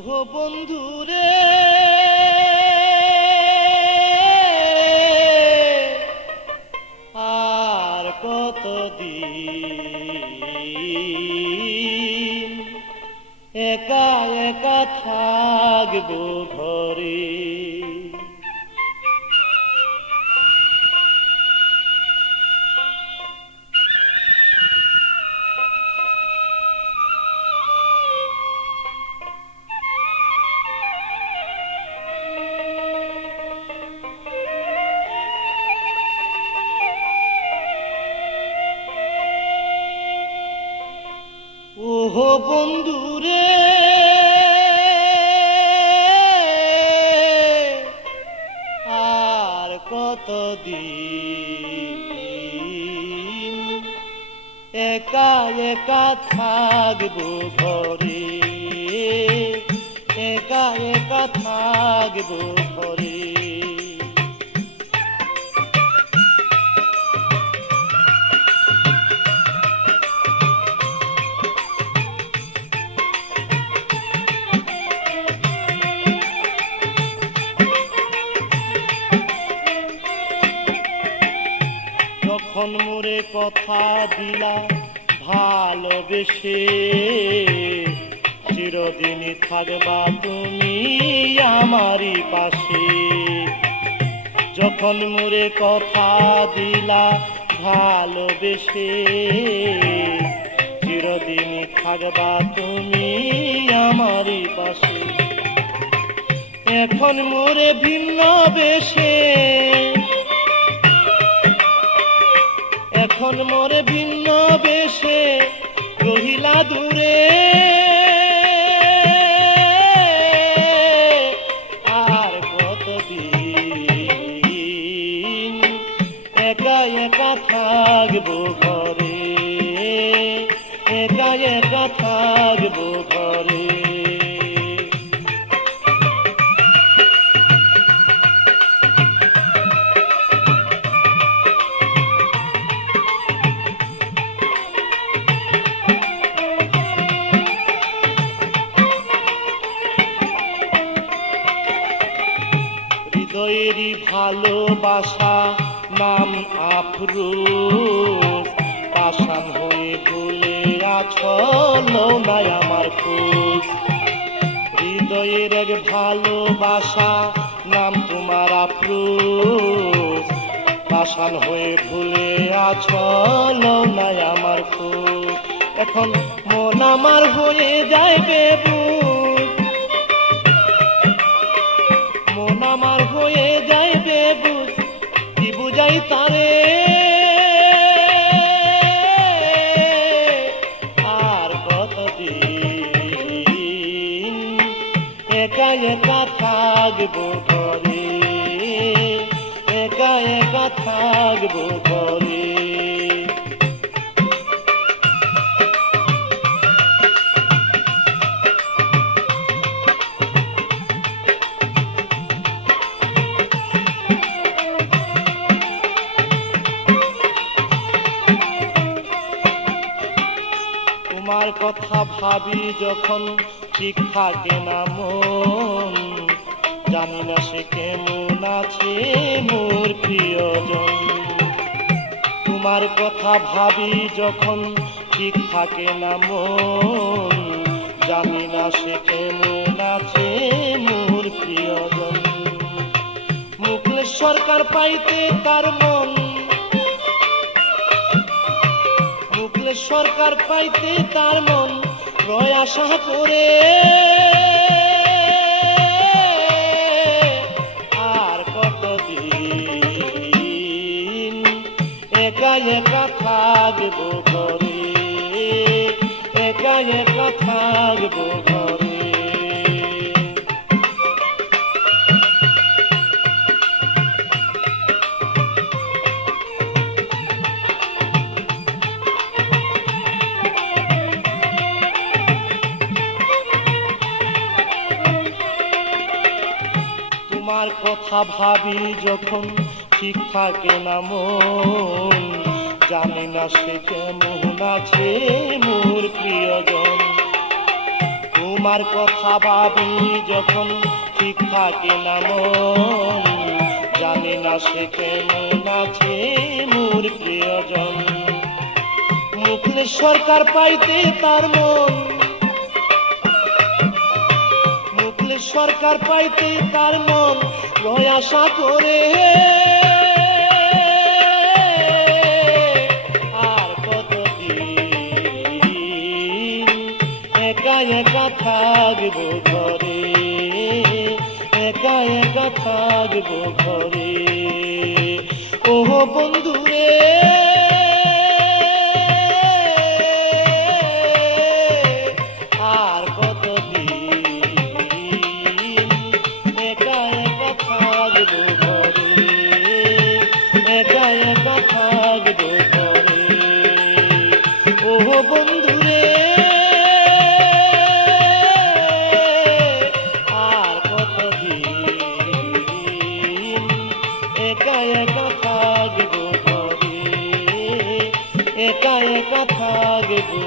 ওহো বন্ধুরে আর কতদিন একা একা থাকবো ঘরে। ওহো বন্ধুরে আর কতদিন একা একা থাকবো ঘরে, একা একা থাকবো ঘরে। যখন মোরে কথা দিলা ভালোবেসে, চিরদিনই থাকবা তুমি আমারই পাশে। যখন মোরে কথা দিলা ভালোবেসে, চিরদিনই থাকবা তুমি আমারই পাশে। এখন মোরে ভিন্ন বেশে, এখন মোরে ভিন্ন বেশে রহিলা দূরে। আর কতদিন একা একা থাকবো ঘরে, একা একা থাকবো ঘরে। হৃদয়েরই ভালোবাসা নাম আফরোজ, পাষাণ হয়ে ভুলে আছো নাই আমার খোঁজ। হৃদয়ের এক ভালোবাসা নাম তোমার আফরোজ, পাষাণ হয়ে ভুলে আছো নাই আমার খোঁজ। এখন মন আমার হয়ে যায় বেবুঝ, মন আমার হয়ে যায় বেবুঝ, কি বুঝাই তারে। আর কতদিন একা একা থাকবো ঘরে, একা একা থাকবো ঘরে। তোমার কথা ভাবি যখন ঠিক থাকে না মন, জানি না সে কেমন আছে মোর প্রিয়জন। তোমার কথা ভাবি যখন ঠিক থাকে না মন, জানি না সে কেমন আছে মোর প্রিয়জন। মুকলেশ সরকার পাইতে তার মন, মুকলেশ সরকার পাইতে তার মন রয় আশা করে। আর কতদিন একা একা থাকবো ঘরে, একা একা থাকবো ঘরে। তোমার কথা ভাবি যখন ঠিক থাকে না মন, জানি না সে কেমন আছে মোর প্রিয়জন। তোমার কথা ভাবি যখন ঠিক থাকে না মন, জানি না সে কেমন আছে মোর প্রিয়জন। মুখলে সরকার পাইতে তার মন, মুখলে সরকার পাইতে তার মন লয় আশা করে। আর কতদিন একা একা থাকবো ঘরে, একা একা থাকবো ঘরে। ও বন্ধুরে আর কতদিন একা একা থাকবো ঘরে, একা একা থাকবো ঘরে। ও বন্ধুরে আর কতদিন একা একা থাকবো ঘরে, একা একা থাকবো।